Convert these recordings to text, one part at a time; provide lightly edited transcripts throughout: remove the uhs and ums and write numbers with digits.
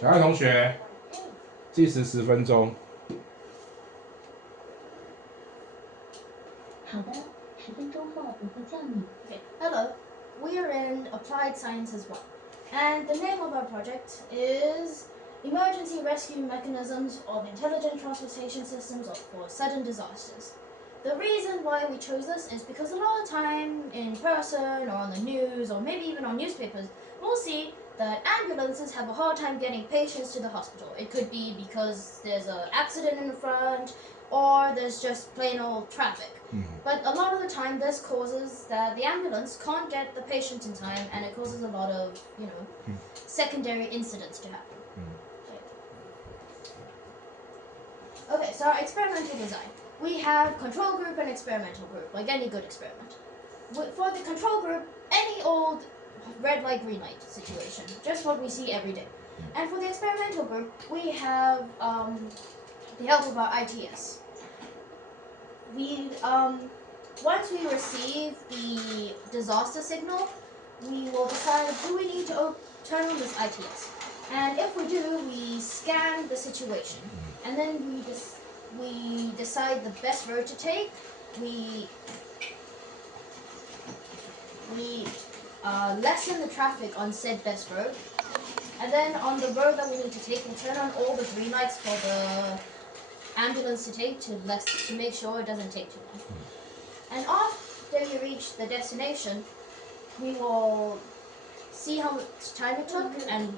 小爱同学，计时10分钟。好的，10分钟后我会叫你。 Okay, hello. We are in Applied Sciences 1, and the name of our project is Emergency Rescue Mechanisms of Intelligent Transportation Systems for Sudden Disasters. The reason why we chose this is because a lot of time in person or on the news or maybe even on newspapers, we'll see that ambulances have a hard time getting patients to the hospital. It could be because there's an accident in the front or there's just plain old traffic. But a lot of the time this causes that the ambulance can't get the patient in time, and it causes a lot of, secondary incidents to happen. Okay, so our experimental design. We have control group and experimental group, like any good experiment. For the control group, any old red light, green light situation, just what we see every day. And for the experimental group, we have the help of our ITS. Once we receive the disaster signal, we will decide, do we need to turn on this ITS? And if we do, we scan the situation. And then we decide the best road to take. We lessen the traffic on said best road. And then on the road that we need to take, we'll turn on all the green lights for the ambulance to take to make sure it doesn't take too long. And after you reach the destination, we will see how much time it took and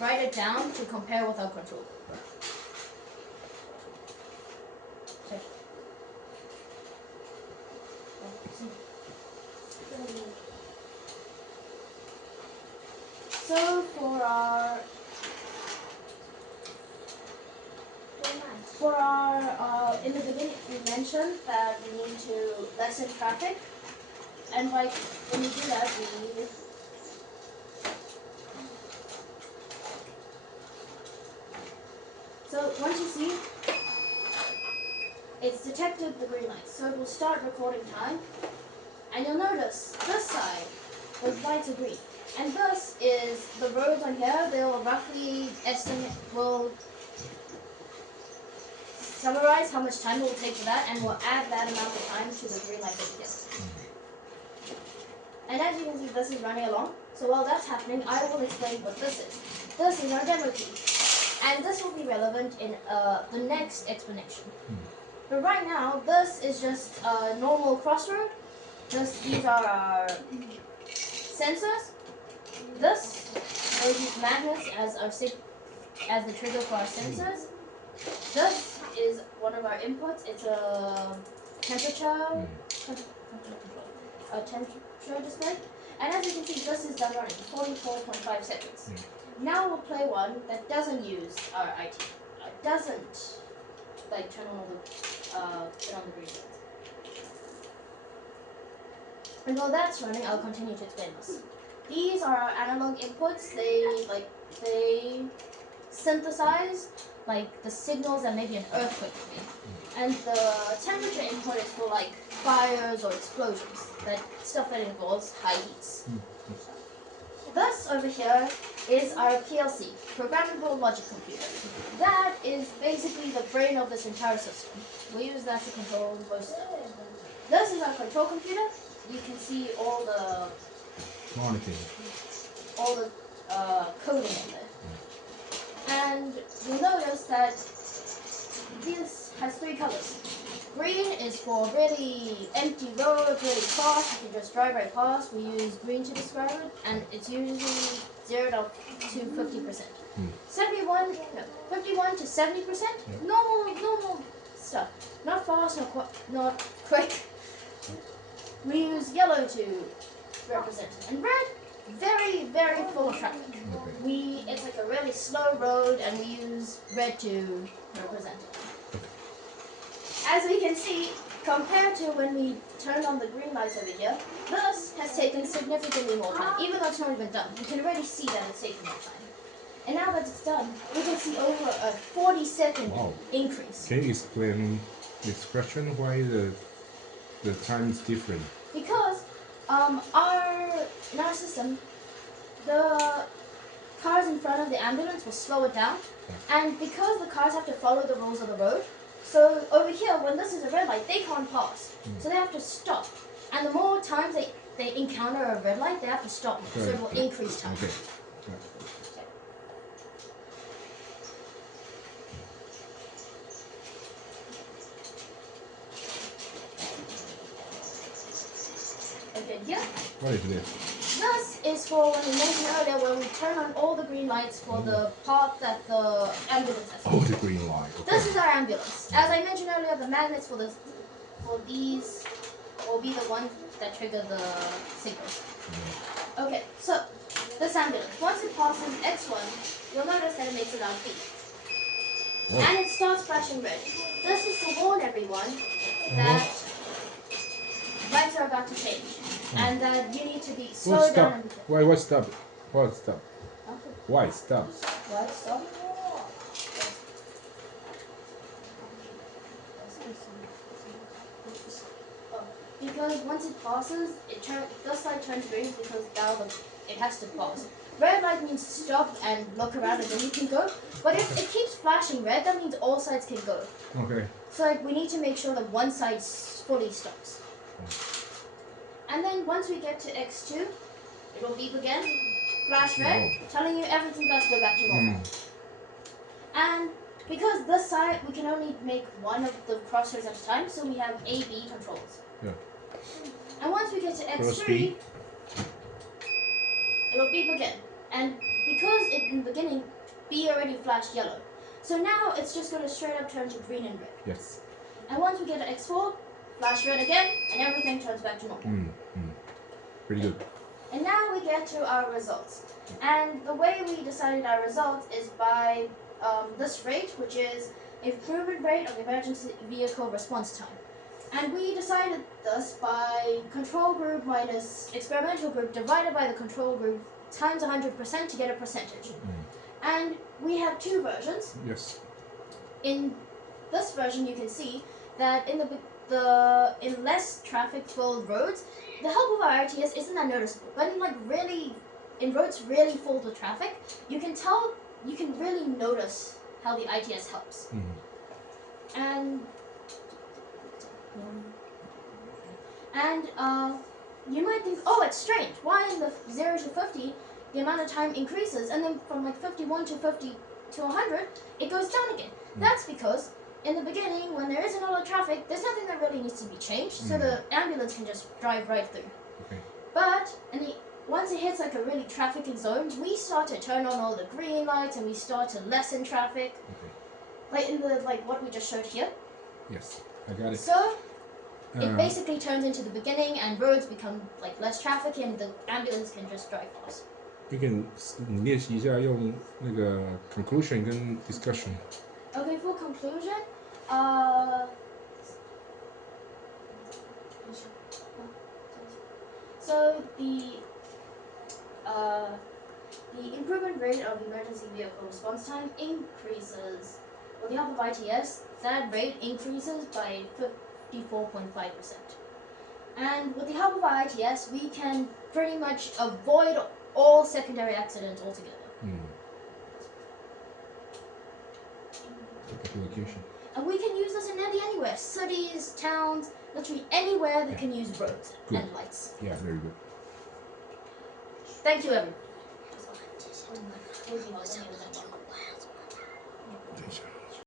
write it down to compare with our control group. So for our in the beginning we mentioned that we need to lessen traffic, and like when we do that so once you see it's detected the green light, so it will start recording time, and you'll notice this side the lights are green. And this is the roads on here. They'll roughly will summarize how much time it will take for that, and we'll add that amount of time to the green light over here. And as you can see, this is running along. So while that's happening, I will explain what this is. This is our demo key, and this will be relevant in the next explanation. But right now, this is just a normal crossroad. These are our sensors. This, we'll use magnets as the trigger for our sensors. This is one of our inputs. It's a temperature display. And as you can see, this is done running 44.5 seconds. Now we'll play one that doesn't use our IT. Doesn't turn on the green lights. And while that's running, I'll continue to explain this. These are our analog inputs. They synthesize the signals that maybe an earthquake would be. And the temperature input is for fires or explosions, stuff that involves high heats. This over here is our PLC, Programmable Logic Computer. That is basically the brain of this entire system. We use that to control most stuff. This is our control computer. You can see all the coding in there. And you'll notice that this has 3 colors. Green is for really empty roads, really fast. You can just drive right past. We use green to describe it, and it's usually 0 to 50%. 51 to 70%. Normal stuff. Not fast, not quick. We use yellow to represent it, and red, very, very full of traffic. It's like a really slow road, and we use red to represent it. As we can see, compared to when we turned on the green lights over here, this has taken significantly more time. Even though it's not even done, you can already see that it's taken more time. And now that it's done, we can see over a 40-second increase. Can you explain the expression why the time is different? Because in our system, the cars in front of the ambulance will slow it down. And because the cars have to follow the rules of the road, so over here, when this is a red light, they can't pass. So they have to stop. And the more times they encounter a red light, they have to stop. So it will increase time. Okay. Okay, here. What is this? This is for when we mentioned earlier when we turn on all the green lights for the part that the ambulance has. Oh, the green light. Okay. This is our ambulance. As I mentioned earlier, the magnets for these will be the ones that trigger the signals. Okay, so this ambulance, once it passes X1, you'll notice that it makes a loud beep. Oh. And it starts flashing red. This is to warn everyone that lights are about to change. And that you need to be slowed down and be careful. Why stop? What stop? Okay. Why stop? Why stop? Oh, because once it passes, this light turns green because now it has to pass. Red light means stop and look around and then you can go. But if it keeps flashing red, that means all sides can go. Okay. So like, we need to make sure that one side fully stops. And then once we get to X2, it will beep again, flash red, telling you everything's about to go back to normal. And because this side, we can only make one of the crosshairs at a time, so we have A-B controls. Yeah. And once we get to X3, it will beep again. And because in the beginning, B already flashed yellow, so now it's just going to straight up turn to green and red. Yes. And once we get to X4, flash red again, and everything turns back to normal. Pretty good. And now we get to our results. And the way we decided our results is by this rate, which is improvement rate of emergency vehicle response time. And we decided this by control group minus experimental group divided by the control group times 100% to get a percentage. And we have two versions. Yes. In this version, you can see that in in less traffic-filled roads, the help of our RTS isn't that noticeable. But in roads really full of traffic, you can really notice how the ITS helps. And you might think, oh, it's strange. Why in the 0 to 50, the amount of time increases, and then from like 51 to 50 to 100, it goes down again. That's because in the beginning, when there isn't a lot of traffic, there's nothing that really needs to be changed, so the ambulance can just drive right through. Okay. But once it hits like a really traffic zone, we start to turn on all the green lights and we start to lessen traffic. Like in what we just showed here. Yes, I got it. So it basically turns into the beginning, and roads become like less traffic, and the ambulance can just drive fast. You can 你练习一下用那个 conclusion 跟 discussion. Okay, for conclusion, so the improvement rate of emergency vehicle response time increases. With the help of ITS, that rate increases by 54.5%. And with the help of our ITS, we can pretty much avoid all secondary accidents altogether. Application. And we can use this in anywhere, cities, towns, literally anywhere that can use roads and lights. Yeah, very good. Thank you, everyone.